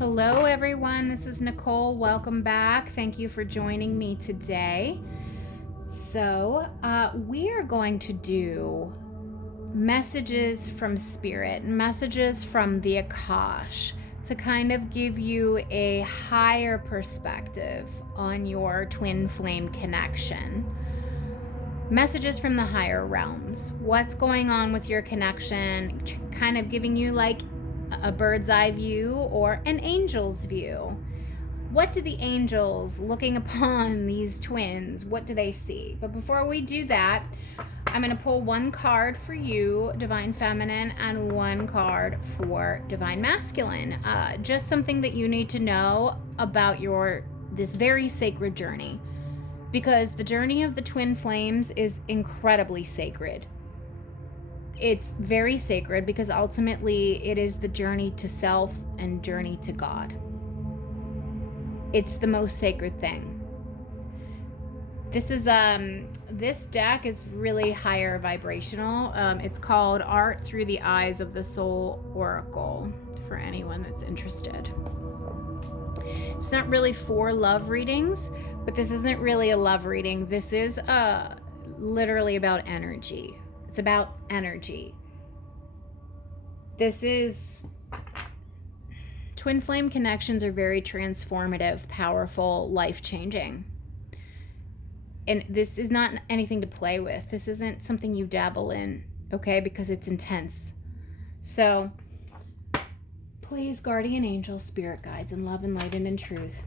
Hello, everyone. This is Nicole. Welcome back. Thank you for joining me today. So, we are going to do messages from Spirit, messages from the Akash to kind of give you a higher perspective on your twin flame connection. Messages from the higher realms. What's going on with your connection? Kind of giving you like a bird's eye view or an angel's view. What do the angels looking upon these twins, what do they see? But before we do that, I'm going to pull one card for you, Divine Feminine, and one card for Divine Masculine. Just something that you need to know about this very sacred journey. Because the journey of the twin flames is incredibly sacred. It's very sacred because ultimately it is the journey to self and journey to God. It's the most sacred thing. This deck is really higher vibrational. It's called Art Through the Eyes of the Soul Oracle for anyone that's interested. It's not really for love readings, but this isn't really a love reading. This is literally about energy. It's about energy. Twin flame connections are very transformative, powerful, life-changing. And this is not anything to play with. This isn't something you dabble in, okay? Because it's intense. So, please, guardian angels, spirit guides, and love, and light, and in truth,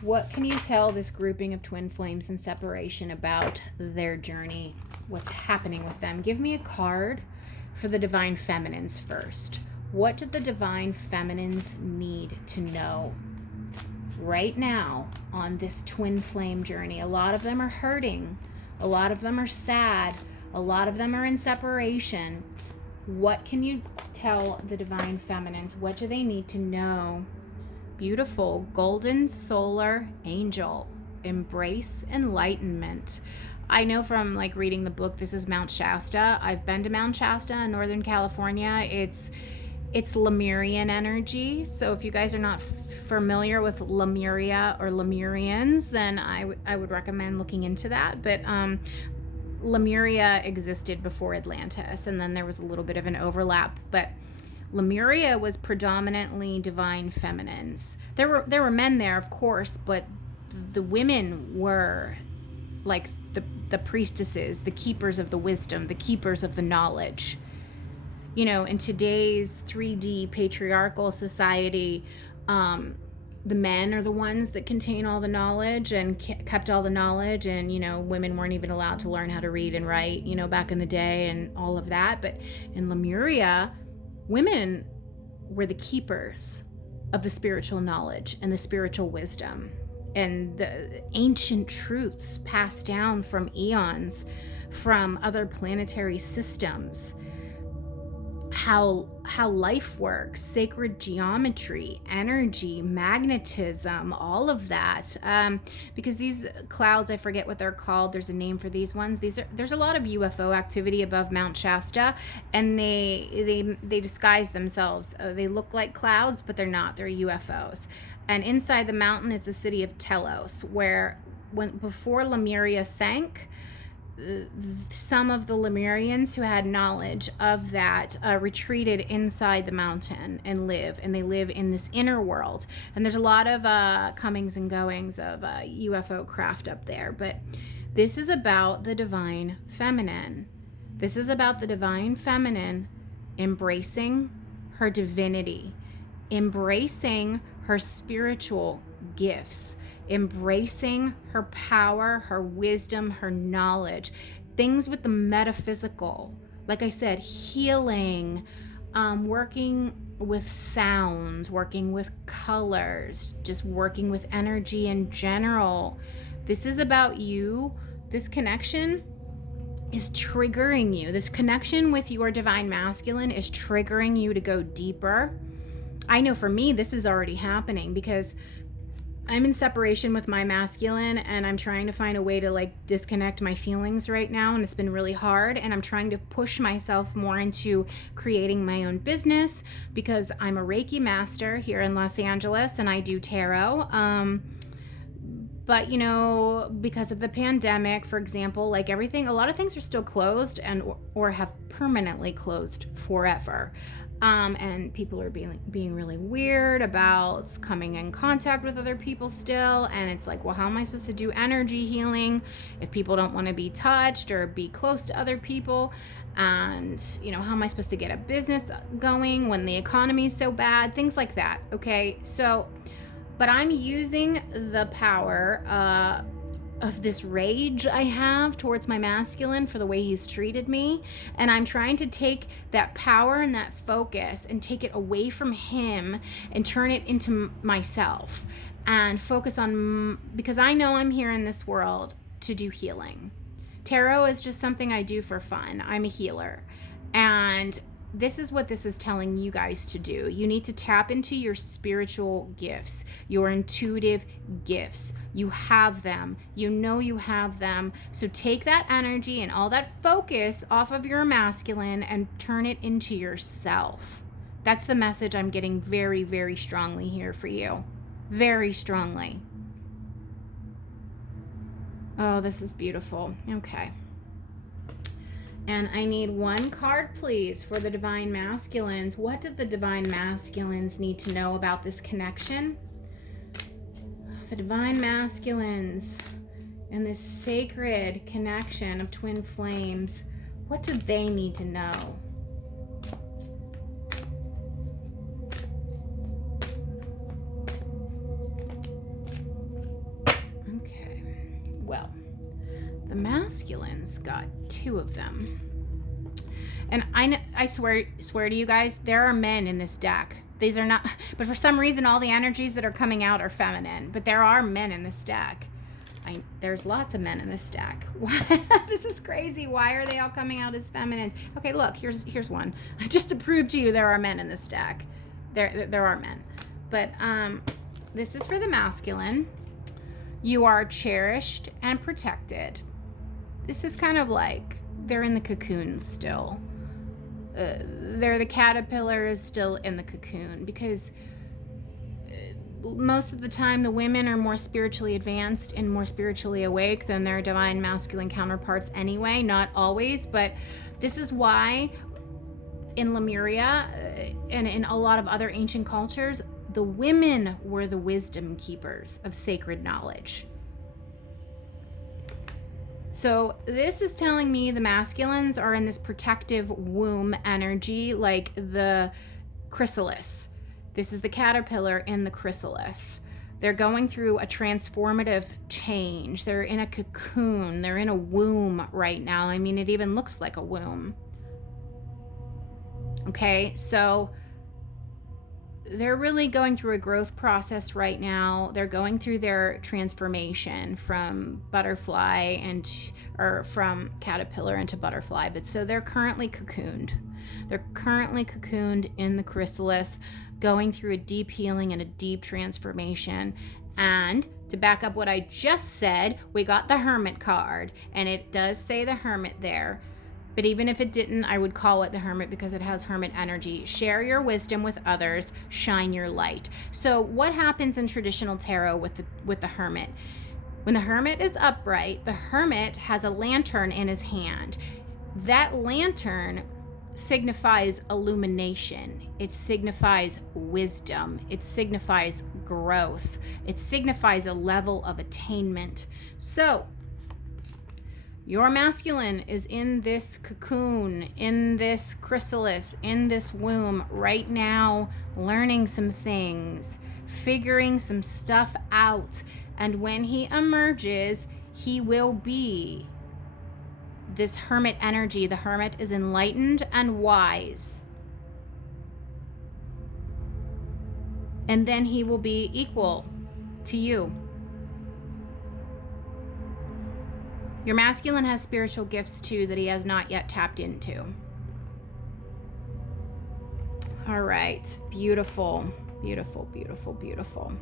what can you tell this grouping of twin flames in separation about their journey? What's happening with them? Give me a card for the Divine Feminines first. What do the Divine Feminines need to know right now on this twin flame journey? A lot of them are hurting. A lot of them are sad. A lot of them are in separation. What can you tell the Divine Feminines? What do they need to know? Beautiful golden solar angel. Embrace enlightenment. I know from like reading the book, this is Mount Shasta. I've been to Mount Shasta in Northern California. It's Lemurian energy. So if you guys are not familiar with Lemuria or Lemurians, then I would recommend looking into that. But Lemuria existed before Atlantis, and then there was a little bit of an overlap. But Lemuria was predominantly divine feminines. There were men there, of course, but the women were like the priestesses, the keepers of the wisdom, the keepers of the knowledge. You know, in today's 3D patriarchal society, the men are the ones that contain all the knowledge and kept all the knowledge, and you know, women weren't even allowed to learn how to read and write, you know, back in the day and all of that. But in Lemuria, women were the keepers of the spiritual knowledge and the spiritual wisdom and the ancient truths passed down from eons from other planetary systems. How life works, sacred geometry, energy, magnetism, all of that. Because these clouds, I forget what they're called. There's a name for these ones. There's a lot of UFO activity above Mount Shasta, and they disguise themselves. They look like clouds, but they're not. They're UFOs. And inside the mountain is the city of Telos, where before Lemuria sank, some of the Lemurians who had knowledge of that retreated inside the mountain and they live in this inner world. And there's a lot of comings and goings of UFO craft up there. But this is about the Divine Feminine. This is about the Divine Feminine embracing her divinity, embracing her spiritual gifts, embracing her power, her wisdom, her knowledge, things with the metaphysical. Like I said, healing, working with sounds, working with colors, just working with energy in general. This is about you. This connection is triggering you. This connection with your Divine Masculine is triggering you to go deeper. I know for me, this is already happening because I'm in separation with my masculine, and I'm trying to find a way to like disconnect my feelings right now, and it's been really hard, and I'm trying to push myself more into creating my own business because I'm a Reiki master here in Los Angeles and I do tarot. But you know, because of the pandemic, for example, like everything, a lot of things are still closed and or have permanently closed forever. And people are being really weird about coming in contact with other people still. And it's like, well, how am I supposed to do energy healing if people don't want to be touched or be close to other people? And you know, how am I supposed to get a business going when the economy is so bad? Things like that. Okay, so but I'm using the power of this rage I have towards my masculine for the way he's treated me. And I'm trying to take that power and that focus and take it away from him and turn it into myself and focus on, because I know I'm here in this world to do healing. Tarot is just something I do for fun. I'm a healer. And this is what this is telling you guys to do. You need to tap into your spiritual gifts, your intuitive gifts. You have them. You know you have them. So take that energy and all that focus off of your masculine and turn it into yourself. That's the message I'm getting very, very strongly here for you. Very strongly. Oh, this is beautiful. Okay. And I need one card, please, for the Divine Masculines. What do the Divine Masculines need to know about this connection? The Divine Masculines and this sacred connection of twin flames. What do they need to know? Okay. Well, the masculines got two of them. And I swear to you guys, there are men in this deck. These are not, but for some reason, all the energies that are coming out are feminine. But there are men in this deck. There's lots of men in this deck. This is crazy. Why are they all coming out as feminines? Okay, look, here's one. Just to prove to you there are men in this deck. There are men. But this is for the masculine. You are cherished and protected. This is kind of like they're in the cocoon still. The caterpillar is still in the cocoon because most of the time the women are more spiritually advanced and more spiritually awake than their divine masculine counterparts anyway. Not always, but this is why in Lemuria and in a lot of other ancient cultures, the women were the wisdom keepers of sacred knowledge. So this is telling me the masculines are in this protective womb energy, like the chrysalis. This is the caterpillar in the chrysalis. They're going through a transformative change. They're in a cocoon. They're in a womb right now. I mean, it even looks like a womb. Okay, so they're really going through a growth process right now. They're going through their transformation from butterfly or from caterpillar into butterfly. But so they're currently cocooned. They're currently cocooned in the chrysalis, going through a deep healing and a deep transformation. And to back up what I just said, we got the Hermit card, and it does say the Hermit there. But even if it didn't, I would call it the Hermit because it has Hermit energy. Share your wisdom with others, shine your light. So what happens in traditional tarot with the Hermit? When the Hermit is upright, the Hermit has a lantern in his hand. That lantern signifies illumination. It signifies wisdom. It signifies growth. It signifies a level of attainment. So your masculine is in this cocoon, in this chrysalis, in this womb right now, learning some things, figuring some stuff out. And when he emerges, he will be this Hermit energy. The Hermit is enlightened and wise. And then he will be equal to you. Your masculine has spiritual gifts too that he has not yet tapped into. All right, beautiful. Beautiful, beautiful, beautiful.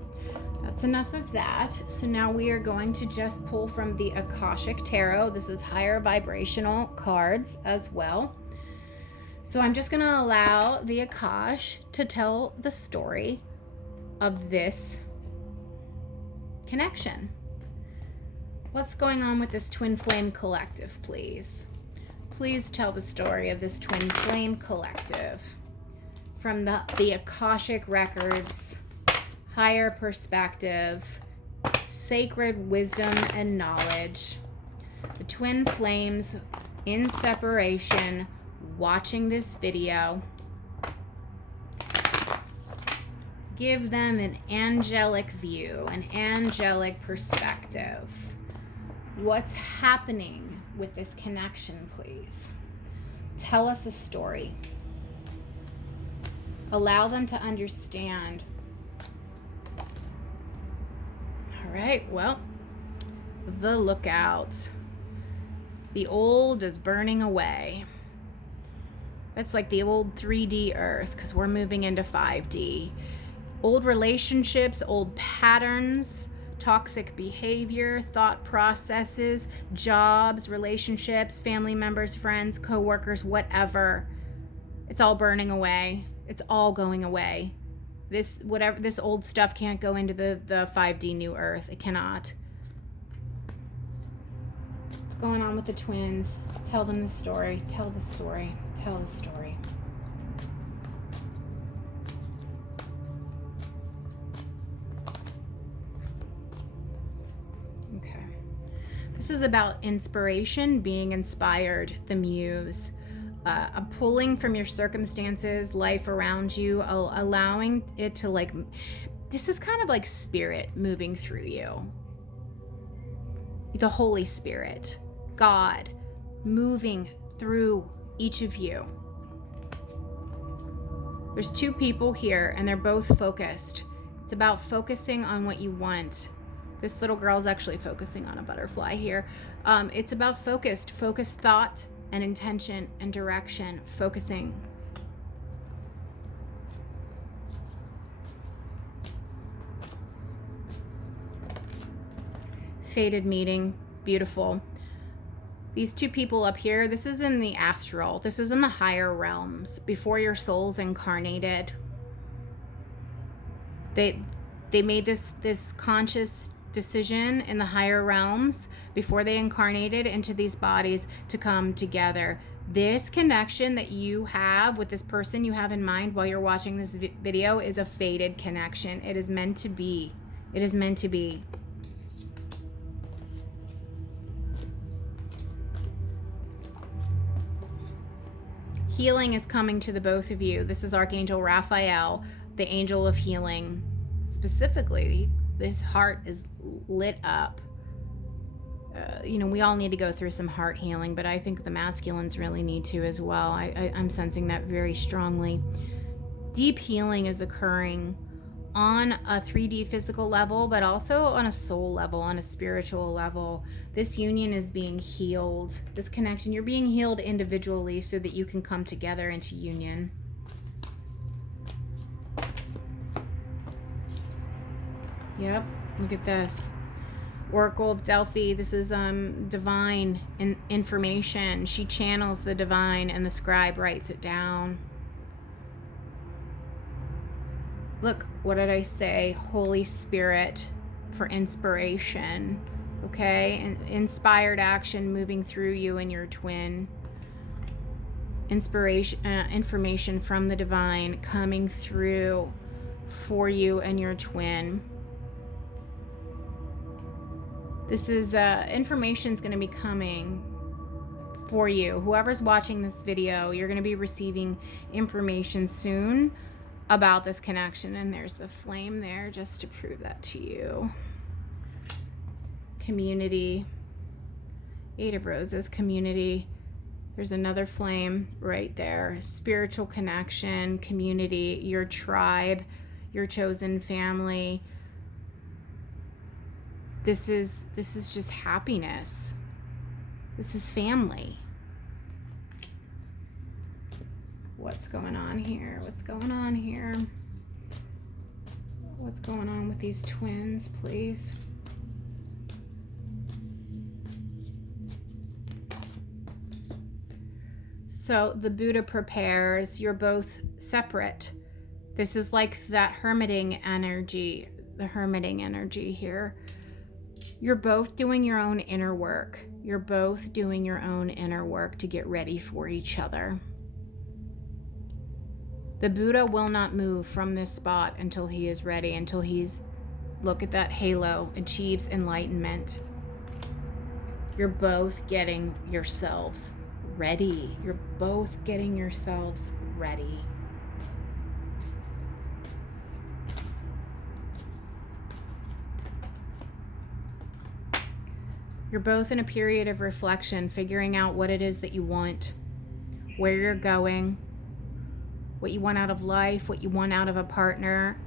That's enough of that. So now we are going to just pull from the Akashic Tarot. This is higher vibrational cards as well. So I'm just going to allow the Akash to tell the story of this connection. What's going on with this twin flame collective, please? Please tell the story of this twin flame collective from the Akashic records, higher perspective, sacred wisdom and knowledge. The twin flames in separation, watching this video. Give them an angelic view, an angelic perspective. What's happening with this connection, please? Tell us a story. Allow them to understand. All right, well, the Lookout. The old is burning away. That's like the old 3D Earth, because we're moving into 5D. Old relationships, old patterns, toxic behavior, thought processes, jobs, relationships, family members, friends, coworkers, whatever. It's all burning away. It's all going away. This old stuff can't go into the 5D new Earth. It cannot. What's going on with the twins? Tell them the story. Tell the story. Tell the story. Okay. This is about inspiration, being inspired, the muse. A pulling from your circumstances, life around you, allowing it to this is kind of like spirit moving through you. The Holy Spirit, God, moving through each of you. There's two people here and they're both focused. It's about focusing on what you want. This little girl's actually focusing on a butterfly here. It's about focused thought, and intention and direction, focusing. Fated meeting, beautiful. These two people up here, this is in the astral. This is in the higher realms, before your soul's incarnated. They made this conscious decision in the higher realms before they incarnated into these bodies to come together. This connection that you have with this person you have in mind while you're watching this video is a fated connection. It is meant to be. It is meant to be. Healing is coming to the both of you. This is Archangel Raphael, the angel of healing. Specifically, this heart is lit up. We all need to go through some heart healing, but I think the masculines really need to as well. I'm sensing that very strongly. Deep healing is occurring on a 3D physical level, but also on a soul level, on a spiritual level. This union is being healed. This connection, you're being healed individually so that you can come together into union. Yep, look at this. Oracle of Delphi. This is divine information. She channels the divine and the scribe writes it down. Look, what did I say? Holy Spirit for inspiration. Okay? Inspired action moving through you and your twin. Inspiration, information from the divine coming through for you and your twin. This is information is going to be coming for you. Whoever's watching this video, you're going to be receiving information soon about this connection. And there's the flame there just to prove that to you. Community. 8 of Roses, community. There's another flame right there. Spiritual connection, community, your tribe, your chosen family. This is just happiness. This is family. What's going on here? What's going on here? going on with these twins, please? So the Buddha prepares. You're both separate. This is like that hermiting energy, the hermiting energy here. You're both doing your own inner work. You're both doing your own inner work to get ready for each other. The Buddha will not move from this spot until he is ready, until he's, look at that halo, achieves enlightenment. You're both getting yourselves ready. You're both getting yourselves ready. You're both in a period of reflection, figuring out what it is that you want, where you're going, what you want out of life, what you want out of a partner.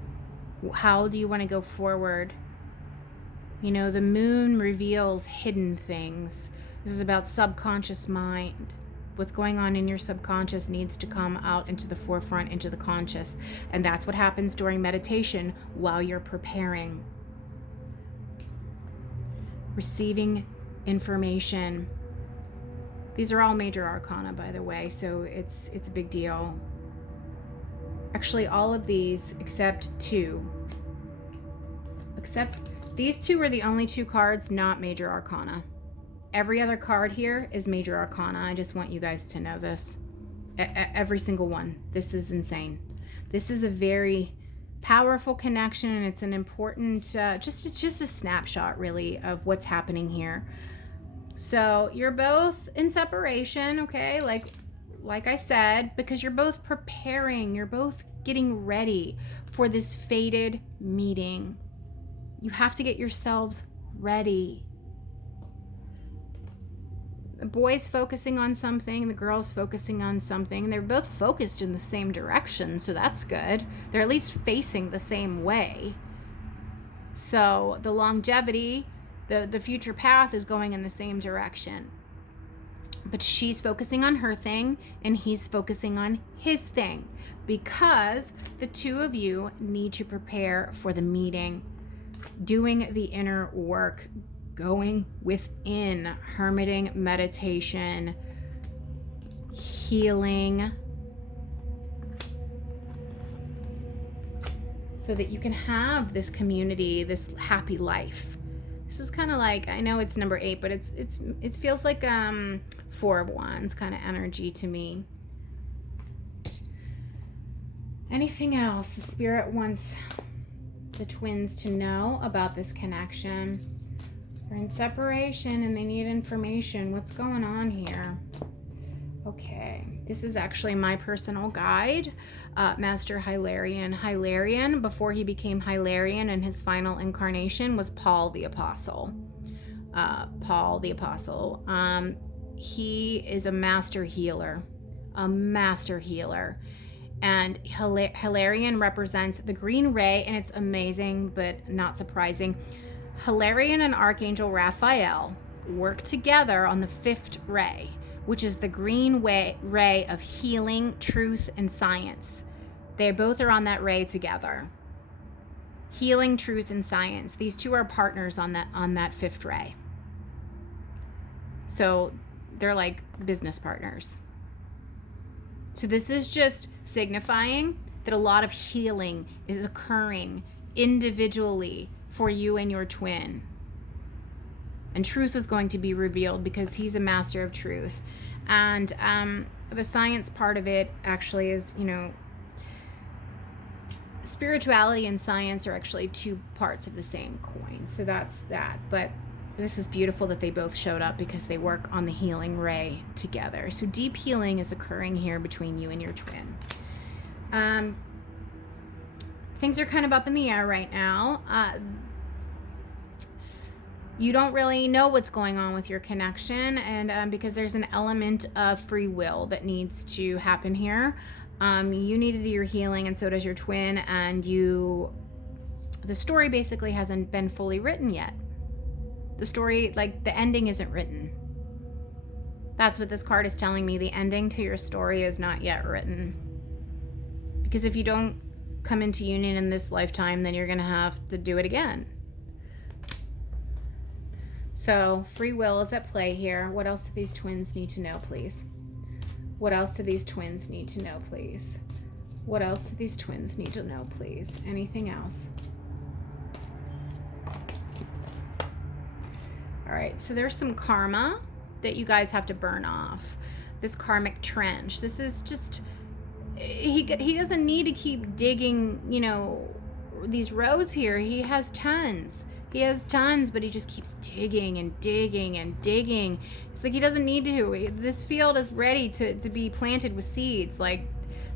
How do you want to go forward? You know, the moon reveals hidden things. This is about subconscious mind. What's going on in your subconscious needs to come out into the forefront, into the conscious. And that's what happens during meditation while you're preparing. Receiving information. These are all major arcana, by the way, so it's a big deal. Actually, all of these except two. Except these two are the only two cards not major arcana. Every other card here is major arcana. I just want you guys to know this. Every single one. This is insane. This is a very powerful connection, and it's an important, just a snapshot, really, of what's happening here. So you're both in separation, okay? Like I said, because you're both preparing. You're both getting ready for this fated meeting. You have to get yourselves ready. The boy's focusing on something, the girl's focusing on something. They're both focused in the same direction, so that's good. They're at least facing the same way. So the longevity, the future path is going in the same direction. But she's focusing on her thing, and he's focusing on his thing, because the two of you need to prepare for the meeting, doing the inner work, going within, hermiting, meditation, healing, so that you can have this community, this happy life. This is kind of like, I know it's number 8, but it feels like 4 of Wands kind of energy to me. Anything else the Spirit wants the twins to know about this connection? They're in separation and they need information. What's going on here? Okay, this is actually my personal guide, Master Hilarion. Hilarion, before he became Hilarion in his final incarnation, was Paul the Apostle. Paul the Apostle. He is a master healer. And Hilarion represents the green ray, and it's amazing but not surprising. Hilarion and Archangel Raphael work together on the 5th ray, which is the green ray of healing, truth, and science. They both are on that ray together. Healing, truth, and science. These two are partners on that 5th ray. So they're like business partners. So this is just signifying that a lot of healing is occurring individually for you and your twin. And truth is going to be revealed because he's a master of truth. And the science part of it actually is, you know, spirituality and science are actually 2 parts of the same coin. So that's that. But this is beautiful that they both showed up because they work on the healing ray together. So deep healing is occurring here between you and your twin. Things are kind of up in the air right now. You don't really know what's going on with your connection, and because there's an element of free will that needs to happen here. You need to do your healing, and so does your twin, and the story basically hasn't been fully written yet. The story, like the ending isn't written. That's what this card is telling me. The ending to your story is not yet written. Because if you don't come into union in this lifetime, then you're going to have to do it again. So free will is at play here. What else do these twins need to know, please? What else do these twins need to know, please? What else do these twins need to know, please? Anything else? All right, so there's some karma that you guys have to burn off. This karmic trench. This is just, he doesn't need to keep digging, you know, these rows here. He has tons. He has tons, but he just keeps digging and digging and digging. It's like he doesn't need to. This field is ready to be planted with seeds. Like,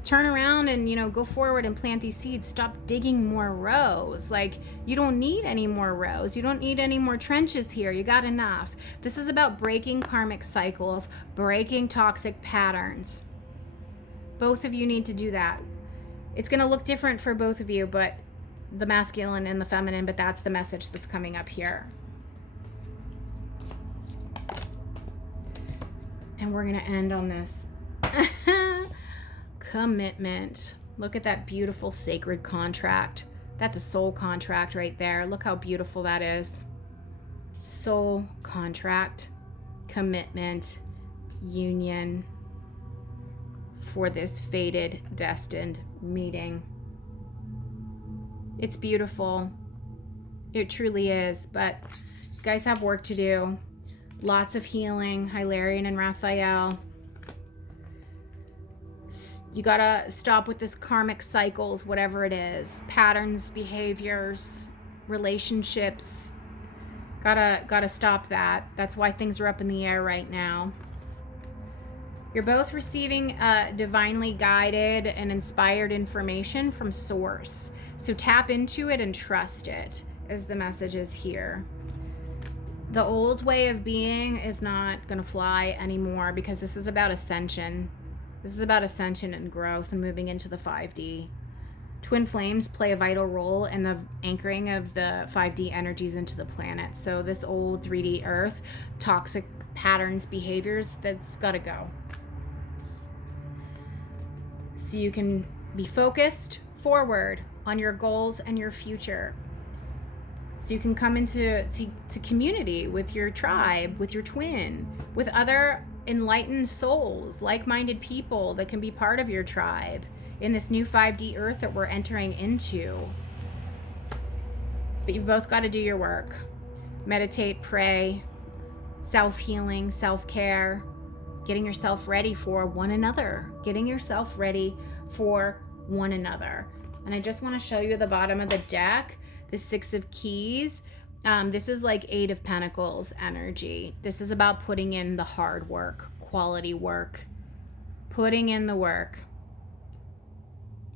turn around and, you know, go forward and plant these seeds. Stop digging more rows. Like, you don't need any more rows. You don't need any more trenches here. You got enough. This is about breaking karmic cycles, breaking toxic patterns. Both of you need to do that. It's going to look different for both of you, but the masculine and the feminine, but that's the message that's coming up here. And we're going to end on this. Commitment. Look at that beautiful sacred contract. That's a soul contract right there. Look how beautiful that is. Soul contract, commitment, union for this fated, destined meeting. It's beautiful. It truly is, but you guys have work to do. Lots of healing. Hilarion and Raphael. You gotta stop with this karmic cycles, whatever it is. Patterns, behaviors, relationships. Gotta stop that. That's why things are up in the air right now. You're both receiving divinely guided and inspired information from source. So tap into it and trust it, as the message is here. The old way of being is not gonna fly anymore, because this is about ascension. This is about ascension and growth and moving into the 5D. Twin flames play a vital role in the anchoring of the 5D energies into the planet. So this old 3D Earth, toxic patterns, behaviors, that's got to go. So you can be focused forward on your goals and your future. So you can come into community with your tribe, with your twin, with other enlightened souls, like-minded people that can be part of your tribe in this new 5D Earth that we're entering into. But you've both got to do your work. Meditate, pray, self-healing, self-care, getting yourself ready for one another, getting yourself ready for one another. And I just want to show you the bottom of the deck, the 6 of Keys. This is like 8 of Pentacles energy. This is about putting in the hard work, quality work, putting in the work.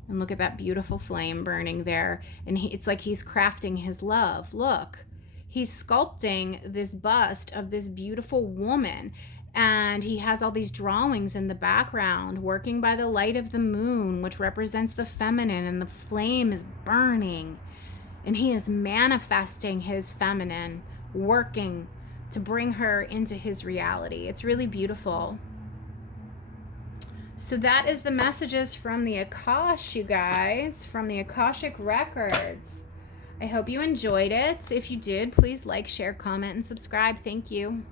And look at that beautiful flame burning there. And it's like he's crafting his love. Look, he's sculpting this bust of this beautiful woman. And he has all these drawings in the background, working by the light of the moon, which represents the feminine, and the flame is burning. And he is manifesting his feminine, working to bring her into his reality. It's really beautiful. So that is the messages from the Akash, you guys, from the Akashic Records. I hope you enjoyed it. If you did, please like, share, comment, and subscribe. Thank you.